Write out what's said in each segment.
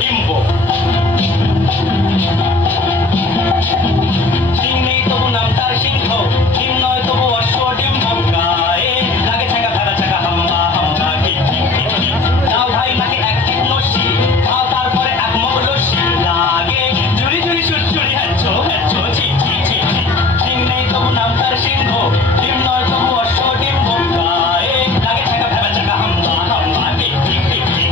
ডিম্ব সিং নেই তবু নাম তার সিংহ ডিম নয় তবু অশ্ব ডিম্ব গায়ে লাগে ঠেকা ভেড়া চাকা হাম্বা হাম্বা ঠিক ঠিক ঠিক ঠিক দাও ভাই নাকি এক ঠিক নস্যি খাও তারপরে এক মগ লস্যি লাগে জুড়ি জুড়ি সুরচুরি হ্যাচ্ছো হ্যাচ্ছো ছি ছি ছি ছি সিং নেই তবু নাম তার সিংহ ডিম নয় তবু অশ্ব ডিম্ব গায়ে লাগে ঠেকা ভেড়া চাকা হাম্বা হাম্বা ঠিক ঠিক ঠিক ঠিক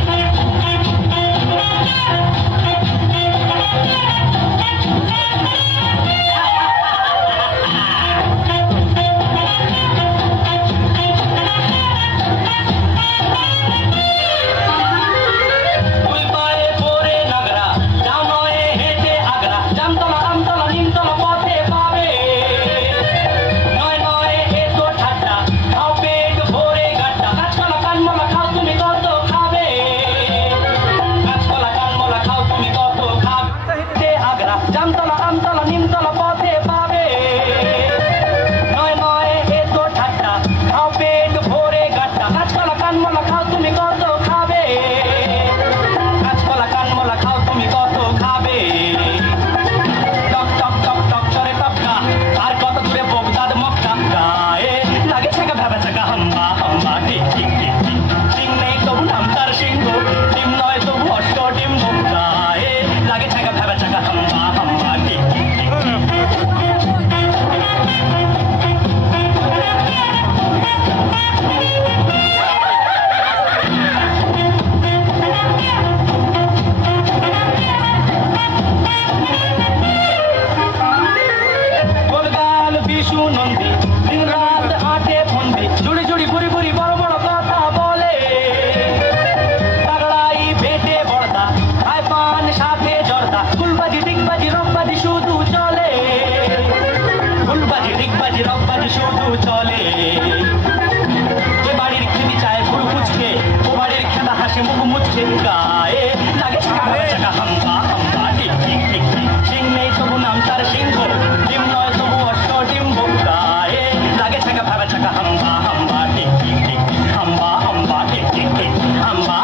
জামতলা আমতলা নিমতলা পথে পাবে নয় নয় এ তো ঠাট্টা খাও পেট ভরে গাট্টা গাছপালা কানমলা খাও তুমি কত খাবে গাছপালা কানমলা খাও তুমি কত খাবে টক টক টক টক চরে টপকা আর কত দূরে বগদাদ মক্কা গায়ে লাগে ঠেকা ভেবা চাকা হাম্বা হাম্বা ঠিক ঠিক ঠিক ঠিক সিং নেই তবু নাম তার সিংহ ডিম নয় তবু অষ্ট ডিম্ব গায়ে লাগে ঠেকা ভেবা চাকা হাম্বা হাম্বা ঠিক ঠিক ঠিক গোলগাল বিশু নন্দী দিন রাত আটে ফন্দি জুড়ি জুড়ি ঘুরি ঘুরি বড় বড় কথা বলে তাগড়াই বেটে বড়দা খায় পান সাথে জর্দা ফুলবাজি ডিগবাজি রকবাজি শুধু চলে ফুলবাজি ডিগবাজি রকবাজি শুধু চলে এ বাড়ির খিদি চায় ফুল ফুচকে ও বাড়ির খেলা হাসে মুখ মুচকে গায়ে লাগে চাকা হাম্বা হাম্বা ঠিক ঠিক ঠিক ঠিক সিং নেই তবু নাম তার সিংহ ডিম নয় তবু অষ্ট ডিম্ব গায়ে লাগে থাকা ভাবা চাকা হাম্বা হাম্বা ঠিক ঠিক ঠিক হাম্বা হাম্বা ঠিক ঠিক ঠিক হাম্বা